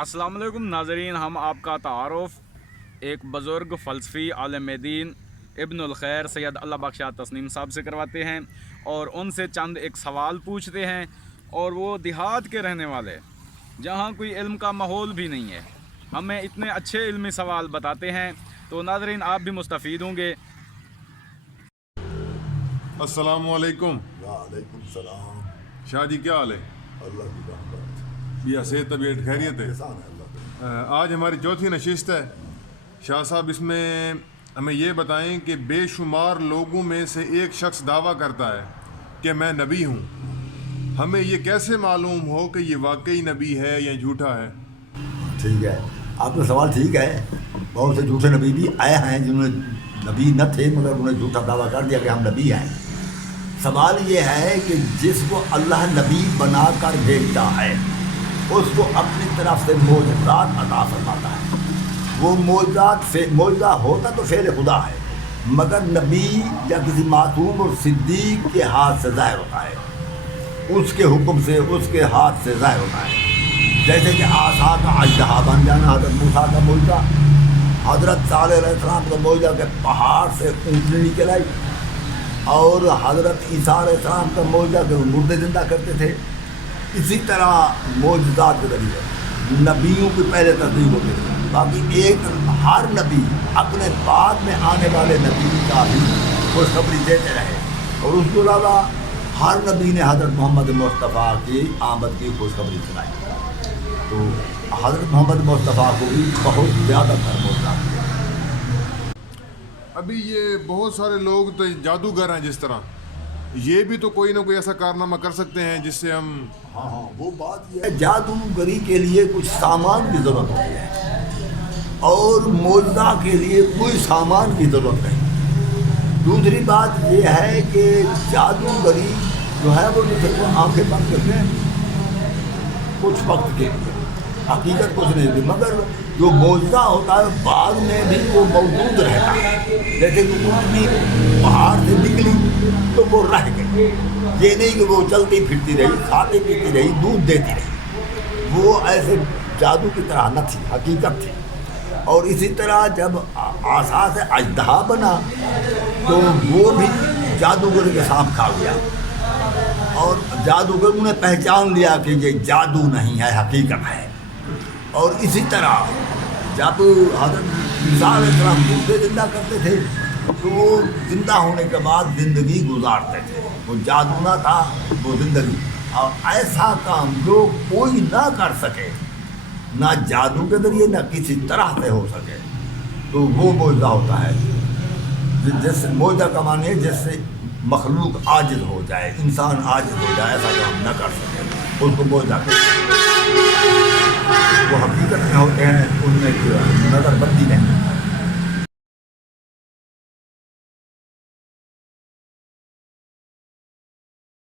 السلام علیکم ناظرین، ہم آپ کا تعارف ایک بزرگ فلسفی عالم دین ابن الخیر سید اللہ بخش تسنیم صاحب سے کرواتے ہیں اور ان سے چند ایک سوال پوچھتے ہیں، اور وہ دیہات کے رہنے والے جہاں کوئی علم کا ماحول بھی نہیں ہے ہمیں اتنے اچھے علمی سوال بتاتے ہیں، تو ناظرین آپ بھی مستفید ہوں گے۔ السلام علیکم۔ وعلیکم السلام۔ شاہ جی کیا حال ہے؟ اللہ کی رحمت۔ یہ صحت طبیعت خیریت ہے؟ احسان ہے اللہ کا۔ آج ہماری چوتھی نشست ہے۔ شاہ صاحب اس میں ہمیں یہ بتائیں کہ بے شمار لوگوں میں سے ایک شخص دعویٰ کرتا ہے کہ میں نبی ہوں، ہمیں یہ کیسے معلوم ہو کہ یہ واقعی نبی ہے یا جھوٹا ہے؟ ٹھیک ہے، آپ کا سوال ٹھیک ہے۔ بہت سے جھوٹے نبی بھی آئے ہیں جنہوں نے نبی نہ تھے مگر انہیں جھوٹا دعویٰ کر دیا کہ ہم نبی ہیں۔ سوال یہ ہے کہ جس کو اللہ نبی بنا کر بھیجتا ہے اس کو اپنی طرف سے معجزات عطا فرماتا ہے۔ وہ معجزہ ہوتا تو فعل خدا ہے، مگر نبی یا کسی معصوم اور صدیق کے ہاتھ سے ظاہر ہوتا ہے، اس کے حکم سے، اس کے ہاتھ سے ظاہر ہوتا ہے۔ جیسے کہ آسا کا اژدہا بن جانا حضرت موسیٰ کا معجزہ، حضرت صالح علیہ السلام کا معجزہ کہ پہاڑ سے اونٹنی نکل آئی، اور حضرت عیسیٰ علیہ السلام کا معجزہ کہ وہ مردے زندہ کرتے تھے۔ اسی طرح معجزات کے ذریعے نبیوں کی پہلے تصدیق ہوتی تھی۔ باقی ہر نبی اپنے بعد میں آنے والے نبی کا بھی خوشخبری دیتے رہے، اور اس کے علاوہ ہر نبی نے حضرت محمد مصطفیٰ کی آمد کی خوشخبری سنائی، تو حضرت محمد مصطفیٰ کو بھی بہت زیادہ تر معجزات ہوئے۔ ابھی یہ بہت سارے لوگ تو جادوگر ہیں، جس طرح یہ بھی تو کوئی نہ کوئی ایسا کارنامہ کر سکتے ہیں جس سے ہم… ہاں وہ بات یہ ہے، جادوگری کے لیے کچھ سامان کی ضرورت ہوتی ہے اور معجزہ کے لیے کوئی سامان کی ضرورت نہیں۔ دوسری بات یہ ہے کہ جادوگری جو ہے وہ جیسے آنکھیں بند کرتے ہیں کچھ وقت کے لیے، حقیقت کچھ نہیں ہوتی، مگر جو معجزہ ہوتا ہے بعد میں بھی وہ موجود رہتا ہے۔ جیسے کہ اونٹنی پہاڑ سے نکلی تو وہ رہ گئی، یہ نہیں کہ وہ چلتی پھرتی رہی، کھاتی پیتی رہی، دودھ دیتی رہی، وہ ایسے جادو کی طرح نہ تھی، حقیقت تھی۔ اور اسی طرح جب آسا سے اژدہا بنا تو وہ بھی جادوگر کے ساتھ کھا گیا، اور جادوگروں نے پہچان لیا کہ یہ جادو نہیں ہے، حقیقت ہے۔ اور اسی طرح جب حضرت عیسیٰ علیہ السلام مردے زندہ کرتے تھے تو وہ زندہ ہونے کے بعد زندگی گزارتے تھے، وہ جادو نہ تھا، وہ زندگی۔ اور ایسا کام جو کوئی نہ کر سکے، نہ جادو کے ذریعے نہ کسی طرح سے ہو سکے، تو وہ معجزہ ہوتا ہے۔ جس معجزہ کا معنی ہے جس سے مخلوق عاجز ہو جائے، انسان عاجز ہو جائے، ایسا کام نہ کر سکے، اس کو معجزہ کہتے ہیں۔ وہ حقیقت میں ہوتے ہیں، ان میں نظر بندی نہیں۔